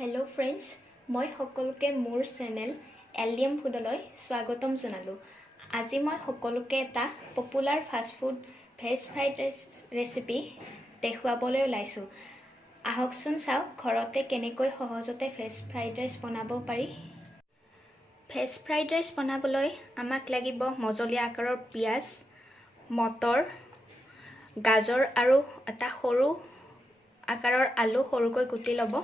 Hello' friends, মই সকলোকে মোৰ চেনেল এলডিএম ফুডলৈ স্বাগতম জনালোঁ। আজি মই সকলোকে এটা popular fast food veg fried rice recipe দেখুৱাবলৈ ওলাইছোঁ। আহকচোন চাওক ঘৰতে কেনেকৈ সহজতে ভেজ ফ্ৰাইড ৰাইচ বনাব পাৰি। ভেজ ফ্ৰাইড ৰাইচ বনাবলৈ আমাক লাগিব মজলীয়া আকাৰৰ পিঁয়াজ, মটৰ, গাজৰ আৰু এটা সৰু আকাৰৰ আলু সৰুকৈ কুটি ল'ব।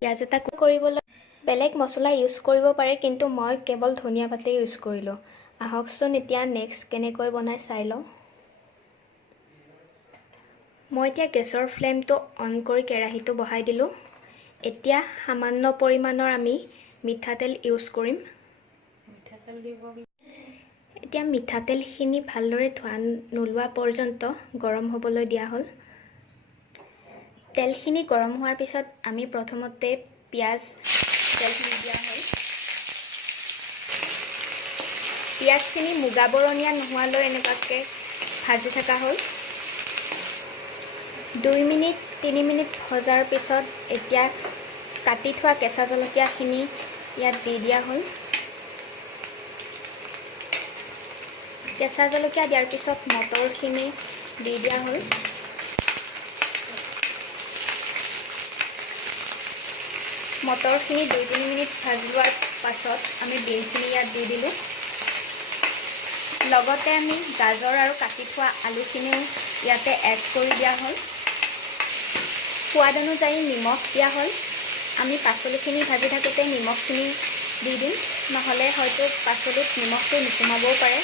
পিঁয়াজ এটা কৰিবলৈ বেলেগ মছলা ইউজ কৰিব পাৰে, কিন্তু মই কেৱল ধনিয়া পাতেই ইউজ কৰিলোঁ। আহকচোন এতিয়া নেক্সট কেনেকৈ বনাই চাই লওঁ। মই এতিয়া গেছৰ ফ্লেমটো অন কৰি কেৰাহীটো বহাই দিলোঁ। এতিয়া সামান্য পৰিমাণৰ আমি মিঠাতেল ইউজ কৰিম। এতিয়া মিঠাতেলখিনি ভালদৰে ধোৱা নোলোৱা পৰ্যন্ত গৰম হ'বলৈ দিয়া হ'ল। তেলখিনি গৰম হোৱাৰ পিছত আমি প্ৰথমতে পিঁয়াজ তেলখিনি দিয়া হ'ল। পিঁয়াজখিনি মুগা বৰণীয়া নোহোৱালৈ এনেকুৱাকৈ ভাজি থকা হ'ল। 2-3 মিনিট ভজাৰ পিছত এতিয়া কাটি থোৱা কেঁচা জলকীয়াখিনি ইয়াত দি দিয়া হ'ল। কেঁচা জলকীয়া দিয়াৰ পিছত মটৰখিনি দি দিয়া হ'ল। মটৰখিনি 2-3 মিনিট ভাজি লোৱাৰ পাছত আমি বিনখিনি ইয়াত দি দিলোঁ। লগতে আমি গাজৰ আৰু কাটি থোৱা আলুখিনিও ইয়াতে এড কৰি দিয়া হ'ল। সোৱাদ অনুযায়ী নিমখ দিয়া হ'ল। আমি পাচলিখিনি ভাজি থাকোঁতে নিমখখিনি দি দিম, নহ'লে হয়তো পাচলিত নিমখটো নোসোমাবও পাৰে।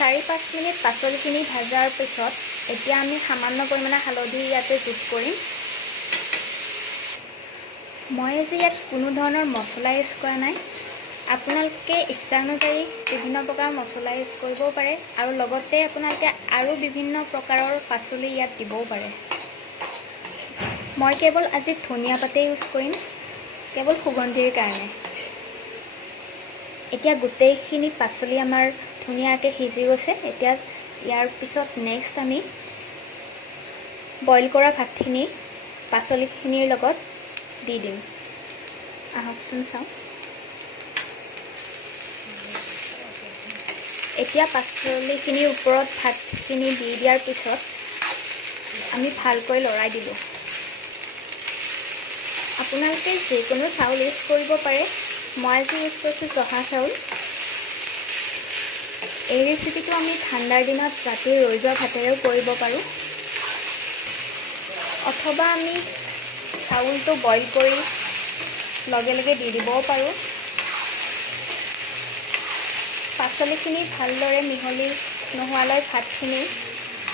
4-5 মিনিট পাচলিখিনি ভাজাৰ পিছত এতিয়া আমি সামান্য পৰিমাণৰ হালধি ইয়াতে যোগ কৰিম। মই আজি ইয়াত কোনো ধৰণৰ মছলা ইউজ কৰা নাই। আপোনালোকে ইচ্ছা অনুযায়ী বিভিন্ন প্ৰকাৰৰ মছলা ইউজ কৰিবও পাৰে, আৰু লগতে আপোনালোকে আৰু বিভিন্ন প্ৰকাৰৰ পাচলি ইয়াত দিবও পাৰে। মই কেৱল আজি ধনিয়া পাতেই ইউজ কৰিম, কেৱল সুগন্ধিৰ কাৰণে। এতিয়া গোটেইখিনি পাচলি আমাৰ ধুনীয়াকৈ সিজি গৈছে। এতিয়া ইয়াৰ পিছত নেক্সট আমি বইল কৰা ভাতখিনি পাচলিখিনিৰ লগত দি দিম। আহকচোন চাওঁ। এতিয়া পাচলিখিনিৰ ওপৰত ভাতখিনি দি দিয়াৰ পিছত আমি ভালকৈ লৰাই দিলোঁ। আপোনালোকে যিকোনো চাউল ইউজ কৰিব পাৰে। মই আজি ইউজ কৰিছোঁ জহা চাউল। এই ৰেচিপিটো আমি ঠাণ্ডাৰ দিনত ৰাতি ৰৈ যোৱা ভাতেৰেও কৰিব পাৰোঁ, অথবা আমি চাউলটো বইল কৰি লগে লগে দি দিবও পাৰোঁ। পাচলিখিনি ভালদৰে মিহলি নোহোৱালৈ ভাতখিনি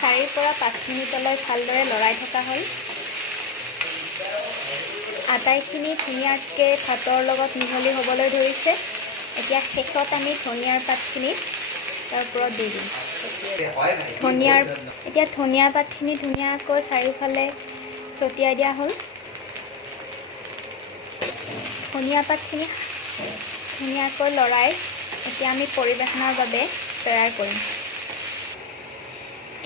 4-5 মিনিটলৈ ভালদৰে লৰাই থকা হ'ল। আটাইখিনি ধুনীয়াকৈ ভাতৰ লগত মিহলি হ'বলৈ ধৰিছে। এতিয়া শেষত আমি ধনিয়াৰ পাতখিনি তাৰ ওপৰত দি দিম। এতিয়া ধনিয়া পাতখিনি ধুনীয়াকৈ চাৰিওফালে ছটিয়াই দিয়া হ'ল। ধনিয়া পাতখিনি ধুনীয়াকৈ লৰাই এতিয়া আমি পৰিৱেশনৰ বাবে তৈয়াৰ কৰিম।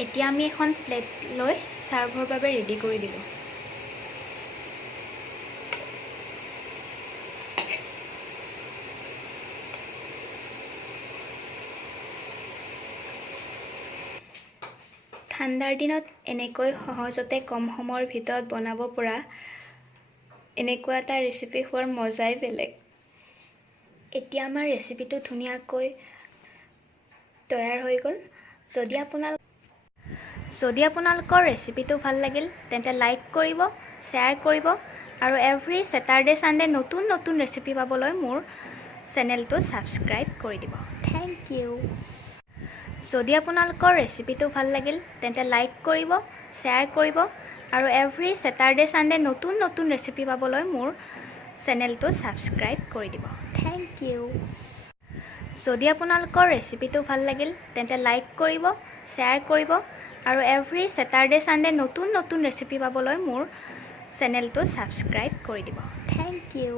এতিয়া আমি এখন প্লেট লৈ ছাৰ্ভৰ বাবে ৰেডি কৰি দিলোঁ। ঠাণ্ডাৰ দিনত এনেকৈ সহজতে কম সময়ৰ ভিতৰত বনাব পৰা এনেকুৱা এটা ৰেচিপি খোৱাৰ মজাই বেলেগ। এতিয়া আমাৰ ৰেচিপিটো ধুনীয়াকৈ তৈয়াৰ হৈ গ'ল। যদি আপোনালোকৰ ৰেচিপিটো ভাল লাগিল তেন্তে লাইক কৰিব, শ্বেয়াৰ কৰিব, আৰু এভৰি ছেটাৰডে ছানডে নতুন নতুন ৰেচিপি পাবলৈ মোৰ চেনেলটো ছাবস্ক্ৰাইব কৰি দিব। Thank you. যদি আপোনালোকৰ ৰেচিপিটো ভাল লাগিল তেন্তে লাইক কৰিব, শ্বেয়াৰ কৰিব, আৰু এভৰি ছেটাৰডে ছানডে নতুন নতুন ৰেচিপি পাবলৈ মোৰ চেনেলটো ছাবস্ক্ৰাইব কৰি দিব। Thank you. যদি আপোনালোকৰ ৰেচিপিটো ভাল লাগিল তেন্তে লাইক কৰিব, শ্বেয়াৰ কৰিব, আৰু এভৰি ছেটাৰডে ছানডে নতুন নতুন ৰেচিপি পাবলৈ মোৰ চেনেলটো ছাবস্ক্ৰাইব কৰি দিব। Thank U.